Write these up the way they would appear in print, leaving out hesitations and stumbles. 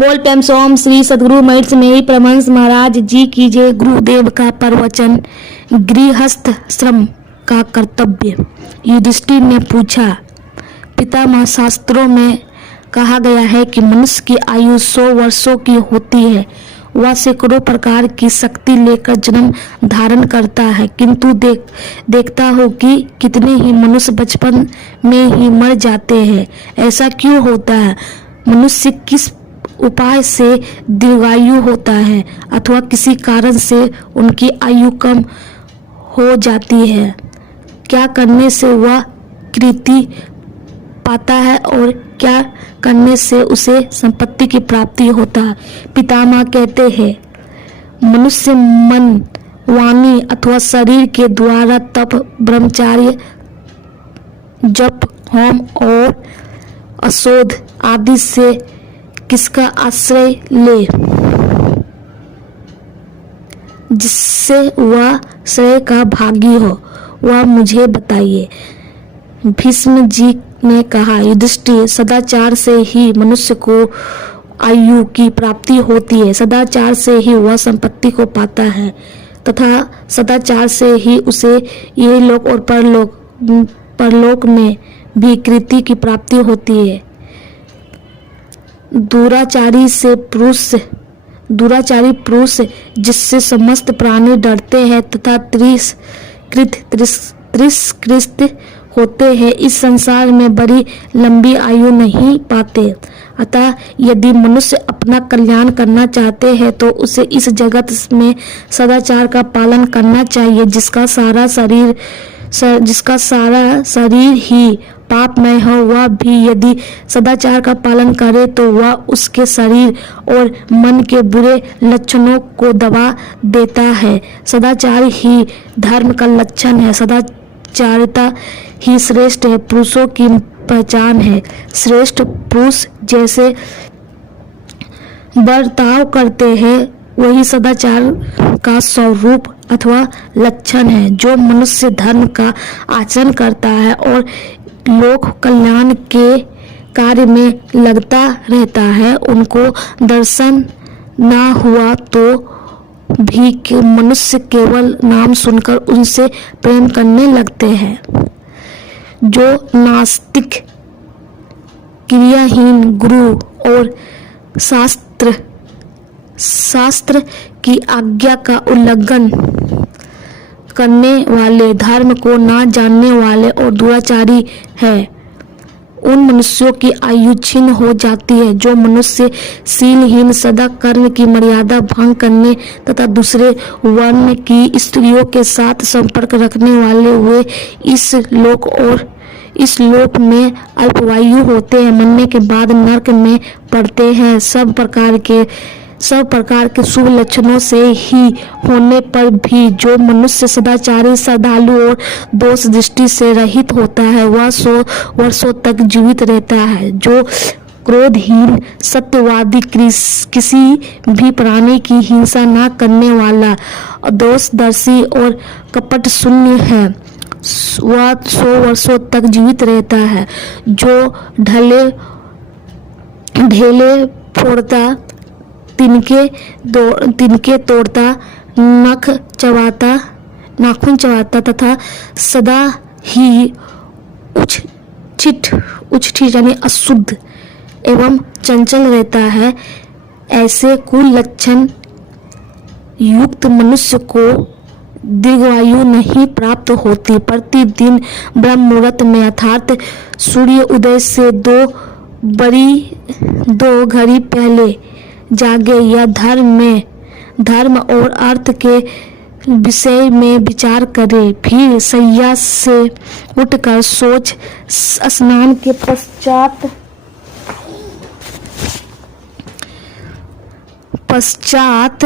बोल प्रेम से ओम श्री सदगुरु महर्षि मेरी परमहंस महाराज जी की जय। गुरुदेव का प्रवचन, गृहस्थ श्रम का कर्तव्य। युधिष्ठिर ने पूछा, पितामह, शास्त्रों में कहा गया है कि मनुष्य की आयु 100 वर्षों की होती है। वह सैकड़ों प्रकार की शक्ति लेकर जन्म धारण करता है, किंतु देखता हो कि कितने ही मनुष्य बचपन में ही मर जाते हैं। ऐसा क्यों होता है? मनुष्य किस उपाय से दीर्घायु होता है अथवा किसी कारण से उनकी आयु कम हो जाती है? क्या करने से वह कृति पाता है और क्या करने से उसे संपत्ति की प्राप्ति होता है? पितामह कहते हैं, मनुष्य मन, वाणी अथवा शरीर के द्वारा तप, ब्रह्मचार्य, जप, होम और औषध आदि से किसका आश्रय ले, जिससे वह श्रेय का भागी हो, वह मुझे बताइए। भीष्म जी ने कहा, युधिष्ठिर, सदाचार से ही मनुष्य को आयु की प्राप्ति होती है। सदाचार से ही वह संपत्ति को पाता है तथा सदाचार से ही उसे ये लोक और परलोक में भी कृति की प्राप्ति होती है। दुराचारी पुरुष जिससे समस्त प्राणी डरते हैं तथा तिरस्कृत होते हैं, इस संसार में बड़ी लंबी आयु नहीं पाते। अतः यदि मनुष्य अपना कल्याण करना चाहते हैं तो उसे इस जगत में सदाचार का पालन करना चाहिए। जिसका सारा शरीर ही पापमय हो, वह भी यदि सदाचार का पालन करे तो वह उसके शरीर और मन के बुरे लक्षणों को दबा देता है। सदाचार ही धर्म का लक्षण है। सदाचारिता ही श्रेष्ठ है, पुरुषों की पहचान है। श्रेष्ठ पुरुष जैसे बर्ताव करते हैं वही सदाचार का स्वरूप अथवा लक्षण है। जो मनुष्य धर्म का आचरण करता है और लोक कल्याण के कार्य में लगता रहता है, उनको दर्शन ना हुआ तो भी मनुष्य केवल नाम सुनकर उनसे प्रेम करने लगते हैं। जो नास्तिक, क्रियाहीन, गुरु और शास्त्र की आज्ञा का उल्लंघन करने वाले, धर्म को ना जानने वाले और दुराचारी है, उन मनुष्यों की आयु क्षीण हो जाती है। जो मनुष्य शीलहीन, सदा कर्म की मर्यादा भंग करने तथा दूसरे वर्ण की स्त्रियों के साथ संपर्क रखने वाले हुए इस लोक में अल्पवायु होते हैं, मरने के बाद नरक में पड़ते हैं। सब प्रकार के शुभ लक्षणों से ही होने पर भी जो मनुष्य सदाचारी, श्रद्धालु और दोष दृष्टि से रहित होता है, वह 100 वर्षों तक जीवित रहता है। जो क्रोधहीन, सत्यवादी, किसी भी प्राणी की हिंसा न करने वाला, दोषदर्शी और कपट शून्य है, वह 100 वर्षों तक जीवित रहता है। जो ढेले फोड़ता, तिनके तोड़ता, नाखून चबाता तथा सदा ही उछिट यानी अशुद्ध एवं चंचल रहता है, ऐसे कुलक्षण युक्त मनुष्य को दीर्घायु नहीं प्राप्त होती। प्रतिदिन ब्रह्म मुहूर्त में अर्थात सूर्य उदय से 2 घड़ी पहले जागे या धर्म और अर्थ के विषय में विचार करे। फिर शैया से उठकर सोच स्नान के पश्चात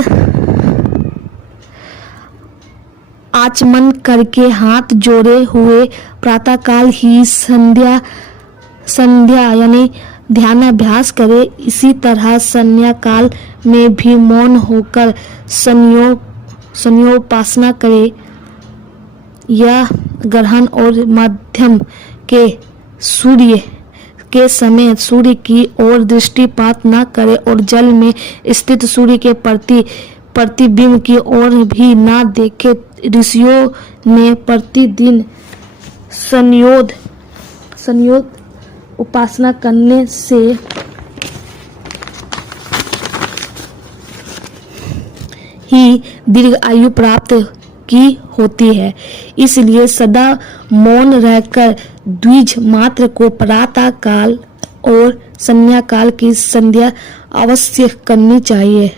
आचमन करके हाथ जोड़े हुए प्रातःकाल ही संध्या यानी ध्यानाभ्यास करे। इसी तरह संध्या काल में भी मौन होकर संध्योपासना करे। यह ग्रहण और माध्यम के सूर्य के समय सूर्य की ओर दृष्टिपात न करे और जल में स्थित सूर्य के प्रतिबिंब की ओर भी न देखे। ऋषियों ने प्रतिदिन संयोग उपासना करने से ही दीर्घ आयु प्राप्त की होती है। इसलिए सदा मौन रहकर द्विज मात्र को प्रातः काल और संध्या काल की संध्या अवश्य करनी चाहिए।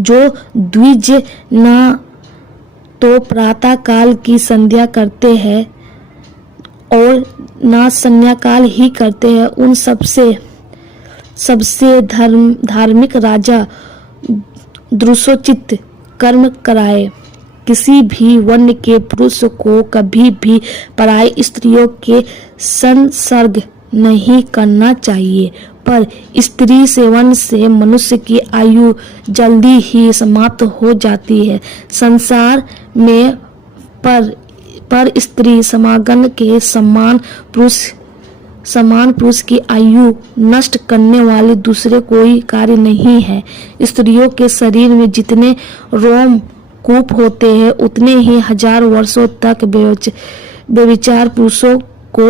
जो द्विज न तो प्रातः काल की संध्या करते हैं और न संध्या काल ही करते हैं, उन सबसे धार्मिक राजा द्रुसोचित कर्म कराए। किसी भी वर्ण के पुरुष को कभी भी पराई स्त्रियों के संसर्ग नहीं करना चाहिए, पर स्त्री सेवन से मनुष्य की आयु जल्दी ही समाप्त हो जाती है। संसार में पर स्त्री समागम के समान पुरुष की आयु नष्ट करने वाले दूसरे कोई कार्य नहीं है। स्त्रियों के शरीर में जितने रोम कूप होते हैं उतने ही हजार वर्षों तक बेविचार पुरुषों को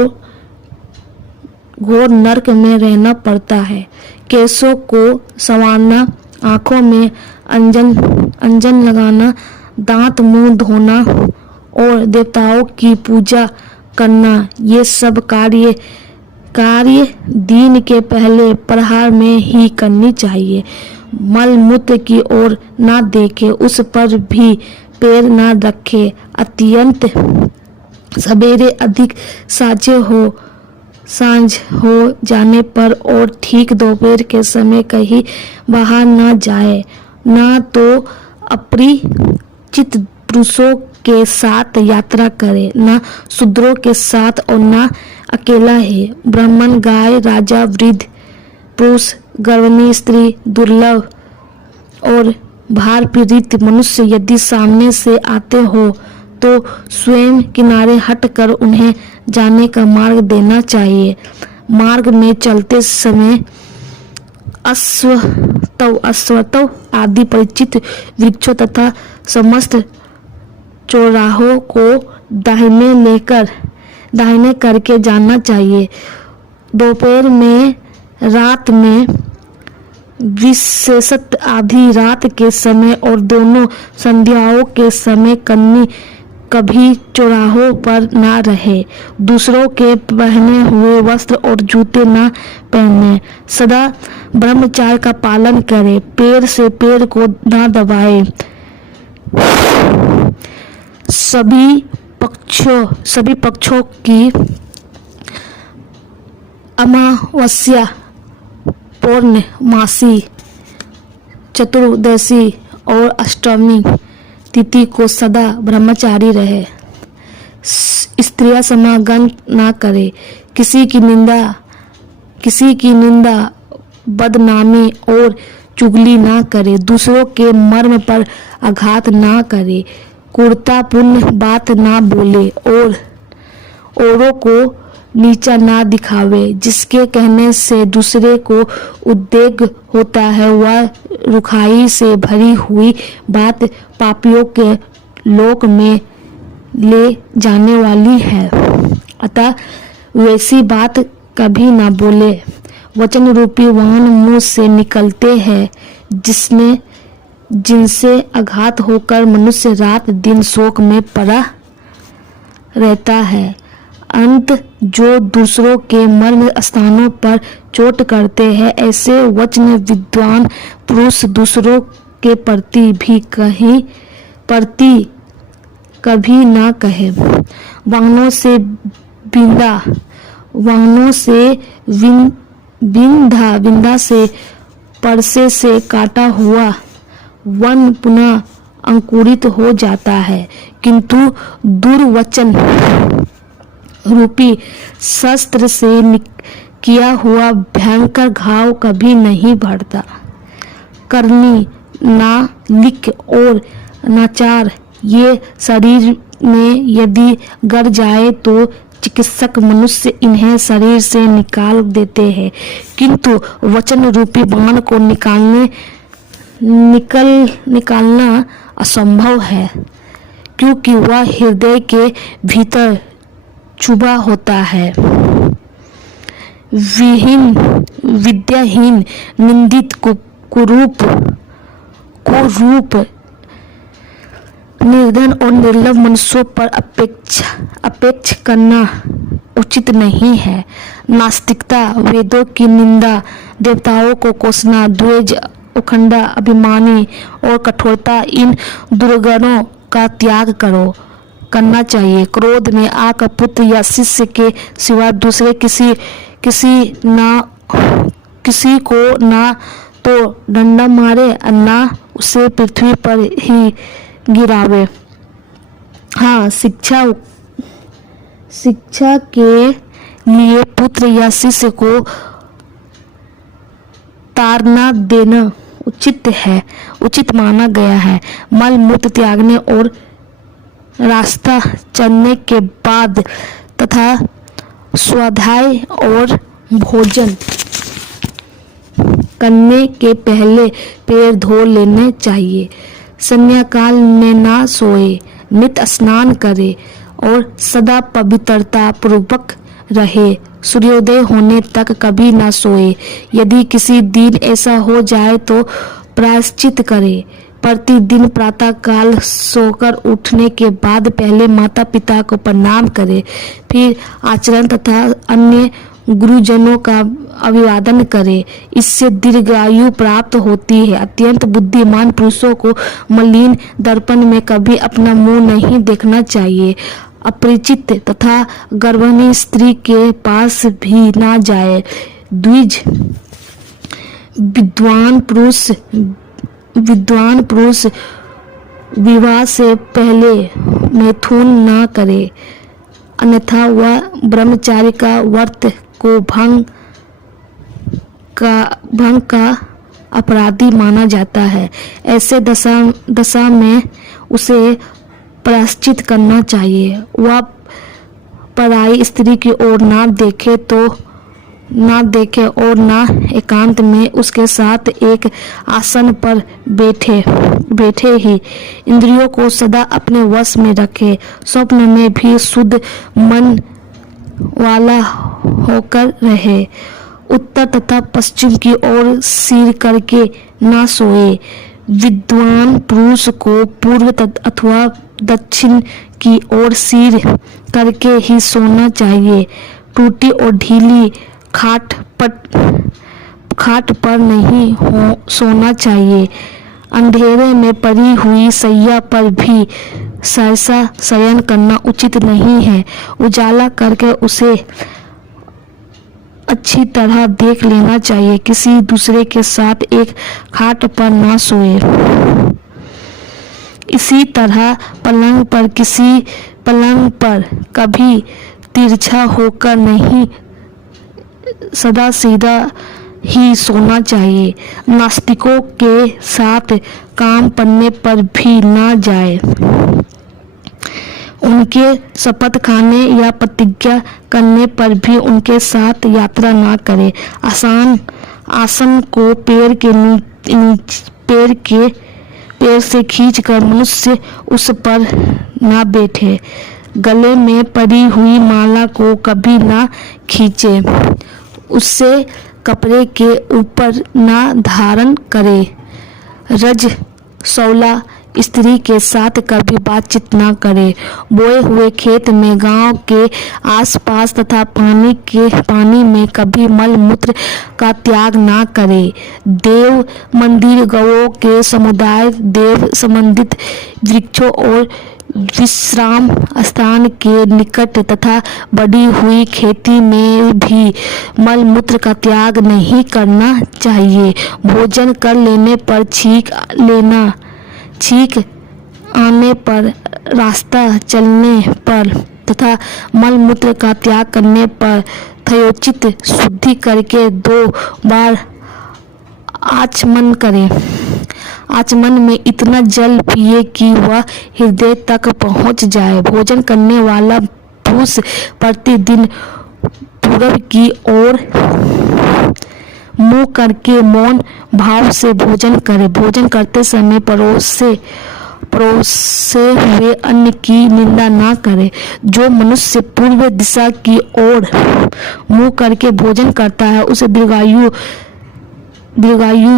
घोर नरक में रहना पड़ता है। केशों को संवारना, आंखों में अंजन लगाना, दांत मुंह धोना और देवताओं की पूजा करना, ये सब कार्य दिन के पहले प्रहर में ही करनी चाहिए। मल मूत्र की ओर ना देखे, उस पर भी पैर ना रखे। अत्यंत सवेरे अधिक सांझ हो जाने पर और ठीक दोपहर के समय कहीं बाहर ना जाए। ना तो अपरिचित पुरुषों के साथ यात्रा करे, ना शूद्रों के साथ और ना अकेला है। ब्राह्मण, गाय, राजा, वृद्ध पुरुष, गर्भिणी स्त्री, दुर्लभ और भार पीड़ित मनुष्य यदि सामने से आते हो तो स्वयं किनारे हटकर उन्हें जाने का मार्ग देना चाहिए। मार्ग में चलते समय अश्वत्थ आदि परिचित वृक्षों तथा समस्त चौराहों को दाहिने करके जाना चाहिए। दोपहर में, रात में, विशेषतः आधी रात के समय और दोनों संध्याओं के समय कभी चौराहों पर ना रहे। दूसरों के पहने हुए वस्त्र और जूते ना पहने। सदा ब्रह्मचार्य का पालन करे। पैर से पैर को ना दबाए। सभी पक्षों की अमावस्या, पौर्णमासी, चतुर्दशी और अष्टमी तिथि को सदा ब्रह्मचारी रहे। स्त्रियां समागम ना करे। किसी की निंदा, बदनामी और चुगली ना करे। दूसरों के मर्म पर आघात ना करे। क्रूरतापूर्ण बात ना बोले और औरों को नीचा ना दिखावे। जिसके कहने से दूसरे को उद्वेग होता है वह रुखाई से भरी हुई बात पापियों के लोक में ले जाने वाली है। अतः वैसी बात कभी ना बोले। वचन रूपी वाहन मुंह से निकलते हैं जिनसे आघात होकर मनुष्य रात दिन शोक में पड़ा रहता है। अंत जो दूसरों के मर्म स्थानों पर चोट करते हैं, ऐसे वचन विद्वान पुरुष दूसरों के प्रति भी कभी ना कहे। वाहनों से विंधा से परसे से काटा हुआ वन पुनः अंकुरित हो जाता है, किंतु दुर्वचन रूपी शस्त्र से किया हुआ भयंकर घाव कभी नहीं बढ़ता। करनी, नालिक और नाचार ये शरीर में यदि गड़ जाए तो चिकित्सक मनुष्य इन्हें शरीर से निकाल देते हैं, किंतु वचन रूपी बाण को निकालना असंभव है, क्योंकि वह हृदय के भीतर चुभा होता है। विद्याहीन, निंदित, कुरूप, निर्धन और निर्लभ मनुष्यों पर अपेक्षा करना उचित नहीं है। नास्तिकता, वेदों की निंदा, देवताओं को कोसना, द्वेष, उखंडा, अभिमानी और कठोरता, इन दुर्गुणों का त्याग करना चाहिए। क्रोध में आकर पुत्र या शिष्य के सिवा दूसरे किसी को ना तो डंडा मारे और ना उसे पृथ्वी पर ही गिरावे। हाँ, शिक्षा के लिए पुत्र या शिष्य को ताड़ना देना उचित माना गया है। मल मूत्र त्यागने और रास्ता चलने के बाद तथा स्वाध्याय और भोजन करने के पहले पैर धो लेने चाहिए। संध्या काल में ना सोए, नित्य स्नान करे और सदा पवित्रता पूर्वक रहे। सूर्योदय होने तक कभी ना सोए। यदि किसी दिन ऐसा हो जाए तो प्रायश्चित करे। प्रतिदिन प्रातः काल सोकर उठने के बाद पहले माता पिता को प्रणाम करे, फिर आचरण तथा अन्य गुरुजनों का अभिवादन करे। इससे दीर्घायु प्राप्त होती है। अत्यंत बुद्धिमान पुरुषों को मलिन दर्पण में कभी अपना मुंह नहीं देखना चाहिए। अपरिचित तथा गर्भिणी स्त्री के पास भी ना जाए। द्विज, विद्वान पुरुष विवाह से पहले मैथुन ना करे, अन्यथा वह ब्रह्मचारी का व्रत को भंग का अपराधी माना जाता है। ऐसे दशा में उसे प्रायश्चित करना चाहिए। वह पराई स्त्री की ओर ना देखे और ना एकांत में उसके साथ एक आसन पर बैठे ही इंद्रियों को सदा अपने वश में रखे। स्वप्न में भी शुद्ध मन वाला होकर रहे। उत्तर तथा पश्चिम की ओर सिर करके ना सोए। विद्वान पुरुष को पूर्व अथवा दक्षिण की ओर सिर करके ही सोना चाहिए। टूटी और ढीली खाट पर नहीं सोना चाहिए। अंधेरे में पड़ी हुई सैया पर भी सहसा शयन करना उचित नहीं है। उजाला करके उसे अच्छी तरह देख लेना चाहिए। किसी दूसरे के साथ एक खाट पर ना सोए। इसी तरह पलंग पर कभी तिरछा होकर नहीं, सदा सीधा ही सोना चाहिए। नास्तिकों के साथ काम पड़ने पर भी ना जाए। उनके शपथ खाने या प्रतिज्ञा करने पर भी उनके साथ यात्रा ना करे। आसन को पैर से खींचकर मनुष्य उस पर ना बैठे। गले में पड़ी हुई माला को कभी ना खींचे। उससे कपड़े के ऊपर ना धारण करे। रजस्वला स्त्री के साथ कभी बातचीत ना करे। बोए हुए खेत में, गांव के आसपास तथा पानी में कभी मल मूत्र का त्याग ना करे। देव मंदिर, गौओं के समुदाय, देव संबंधित वृक्षों और विश्राम स्थान के निकट तथा बढ़ी हुई खेती में भी मल मूत्र का त्याग नहीं करना चाहिए। भोजन कर लेने पर छींक आने पर, रास्ता चलने पर तथा मल मूत्र का त्याग करने पर यथोचित शुद्धि करके 2 बार आचमन करें। आचमन में इतना जल पिए कि वह हृदय तक पहुंच जाए। भोजन करने वाला पुरुष प्रतिदिन पूरब की ओर मुंह करके मौन भाव से भोजन करे। भोजन करते समय परोसे हुए अन्न की निंदा ना करे। जो मनुष्य पूर्व दिशा की ओर मुंह करके भोजन करता है उसे दीर्घायु।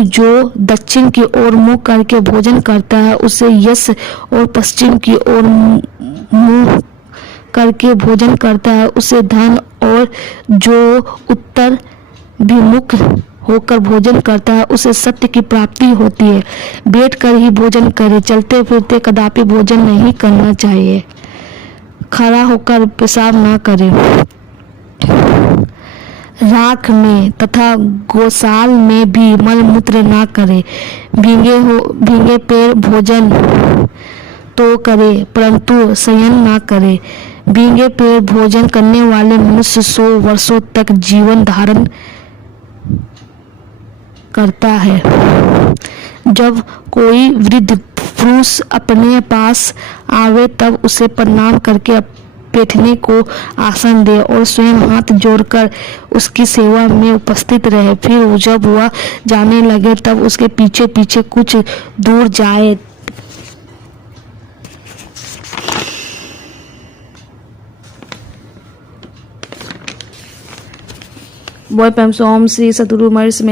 जो दक्षिण की ओर मुंह करके भोजन करता है उसे यश, और पश्चिम की ओर मुंह करके भोजन करता है उसे धन, और जो उत्तर विमुख होकर भोजन करता है उसे सत्य की प्राप्ति होती है। बैठकर ही भोजन करे। चलते फिरते कदापि भोजन नहीं करना चाहिए। खड़ा होकर पेशाब ना करे। राख में तथा गौशाल में भी मलमूत्र ना करे। भीगे पैर भोजन तो करे परंतु शयन ना करे। भीगे पैर भोजन करने वाले मनुष्य 100 वर्षों तक जीवन धारण करता है। जब कोई वृद्ध पुरुष अपने पास आवे तब उसे प्रणाम करके बैठने को आसन दे और स्वयं हाथ जोड़कर उसकी सेवा में उपस्थित रहे। फिर जब वह जाने लगे तब उसके पीछे पीछे कुछ दूर जाए। बॉय पैम ओम श्री सतगुरु महर्षि